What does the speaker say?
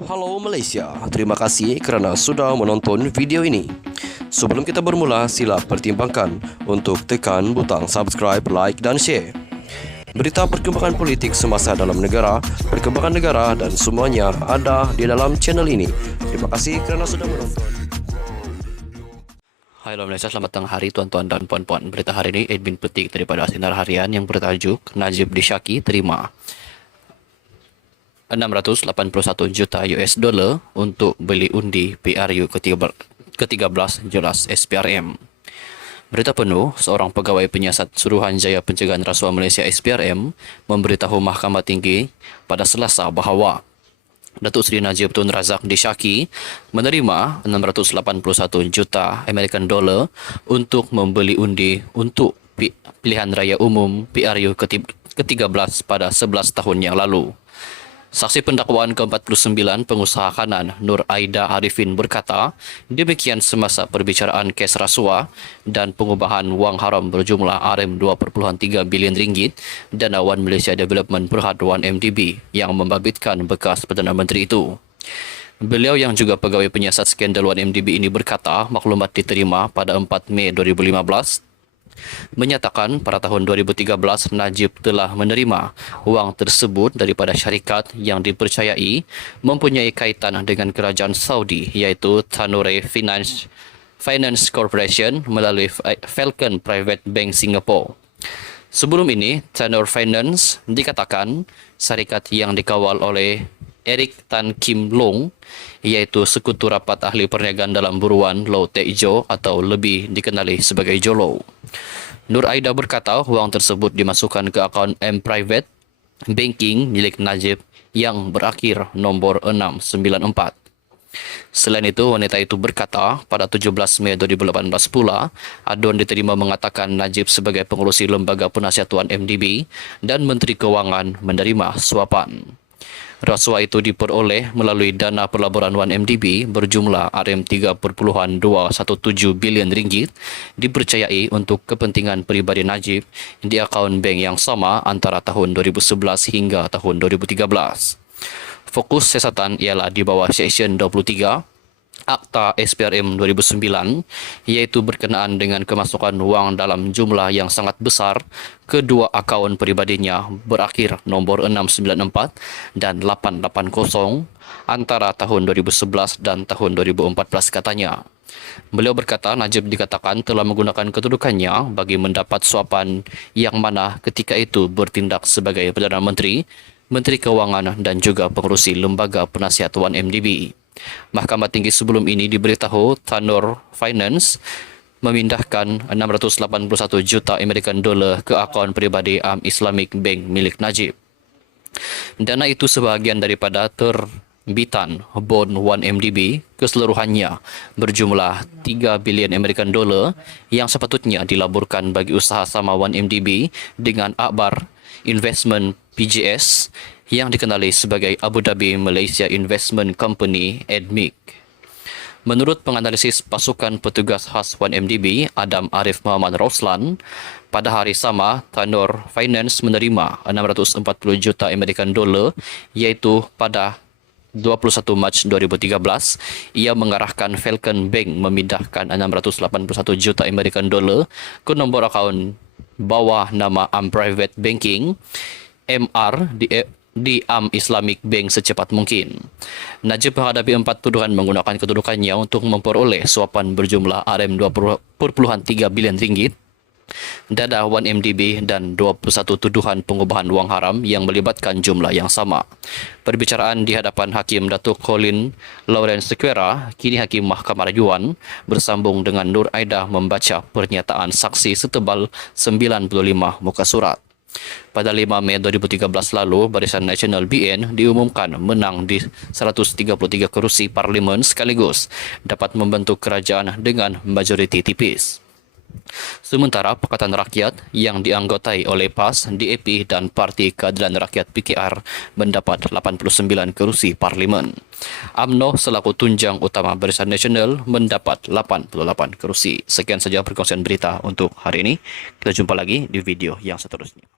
Halo Malaysia, terima kasih kerana sudah menonton video ini. Sebelum kita bermula, sila pertimbangkan untuk tekan butang subscribe, like dan share. Berita perkembangan politik semasa dalam negara, perkembangan negara dan semuanya ada di dalam channel ini. Terima kasih kerana sudah menonton. Hai Malaysia, selamat tengah hari tuan-tuan dan puan-puan. Berita hari ini admin petik daripada Sinar Harian yang bertajuk Najib Dishaki terima 681 juta US dollar untuk beli undi PRU ke-13 jelas SPRM. Berita penuh, seorang pegawai penyiasat Suruhanjaya Pencegahan Rasuah Malaysia SPRM memberitahu Mahkamah Tinggi pada Selasa bahawa Datuk Seri Najib Tun Razak Dishaki menerima 681 juta American dollar untuk membeli undi untuk pilihan raya umum PRU ke-13 pada 11 tahun yang lalu. Saksi pendakwaan ke-49 pengusaha kanan Nur Aida Arifin berkata, demikian semasa perbicaraan kes rasuah dan pengubahan wang haram berjumlah RM2.3 bilion ringgit Dana Wan Malaysia Development Berhad 1MDB yang membabitkan bekas Perdana Menteri itu. Beliau yang juga pegawai penyiasat skandal 1MDB ini berkata, maklumat diterima pada 4 Mei 2015 menyatakan pada tahun 2013 Najib telah menerima wang tersebut daripada syarikat yang dipercayai mempunyai kaitan dengan kerajaan Saudi iaitu Tanure Finance Corporation melalui Falcon Private Bank Singapore. Sebelum ini, Tanure Finance dikatakan syarikat yang dikawal oleh Eric Tan Kim Long iaitu sekutu rapat ahli perniagaan dalam buruan Low Tech Jo atau lebih dikenali sebagai Jolo. Nur Aida berkata wang tersebut dimasukkan ke akaun M-Private Banking milik Najib yang berakhir nombor 694. Selain itu, wanita itu berkata pada 17 Mei 2018 pula, aduan diterima mengatakan Najib sebagai pengurusi Lembaga Penasihat 1MDB dan Menteri Kewangan menerima suapan. Rasuah itu diperoleh melalui dana pelaburan 1MDB berjumlah RM3.217 bilion ringgit dipercayai untuk kepentingan peribadi Najib di akaun bank yang sama antara tahun 2011 hingga tahun 2013. Fokus siasatan ialah di bawah Seksyen 23 Akta SPRM 2009 iaitu berkenaan dengan kemasukan wang dalam jumlah yang sangat besar kedua akaun peribadinya berakhir nombor 694 dan 880 antara tahun 2011 dan tahun 2014 katanya. Beliau berkata Najib dikatakan telah menggunakan kedudukannya bagi mendapat suapan yang mana ketika itu bertindak sebagai Perdana Menteri, Menteri Kewangan dan juga pengurusi Lembaga Penasihat 1MDB. Mahkamah Tinggi sebelum ini diberitahu Tanure Finance memindahkan 681 juta American dollar ke akaun peribadi Islamic Bank milik Najib. Dana itu sebahagian daripada terbitan bond 1MDB keseluruhannya berjumlah 3 bilion American dollar yang sepatutnya dilaburkan bagi usaha sama 1MDB dengan Akbar Investment PJS yang dikenali sebagai Abu Dhabi Malaysia Investment Company (ADMIC). Menurut penganalisis pasukan petugas khas 1MDB Adam Arif Muhammad Roslan, pada hari sama Tanure Finance menerima 640 juta American dollar iaitu pada 21 Mac 2013, ia mengarahkan Falcon Bank memindahkan 681 juta American dollar ke nombor akaun bawah nama Private Banking MR di Islamic Bank secepat mungkin. Najib menghadapi 4 tuduhan menggunakan kedudukannya untuk memperoleh suapan berjumlah RM2.3 bilion ringgit, dana 1MDB dan 21 tuduhan pengubahan wang haram yang melibatkan jumlah yang sama. Perbicaraan di hadapan Hakim Datuk Colin Lawrence Sequeira, kini Hakim Mahkamah Rayuan, bersambung dengan Nur Aida membaca pernyataan saksi setebal 95 muka surat. Pada 5 Mei 2013 lalu, Barisan Nasional BN diumumkan menang di 133 kerusi parlimen sekaligus dapat membentuk kerajaan dengan majoriti tipis. Sementara Pakatan Rakyat yang dianggotai oleh PAS, DAP dan Parti Keadilan Rakyat PKR mendapat 89 kerusi parlimen. UMNO selaku tunjang utama Barisan Nasional mendapat 88 kerusi. Sekian saja perkongsian berita untuk hari ini. Kita jumpa lagi di video yang seterusnya.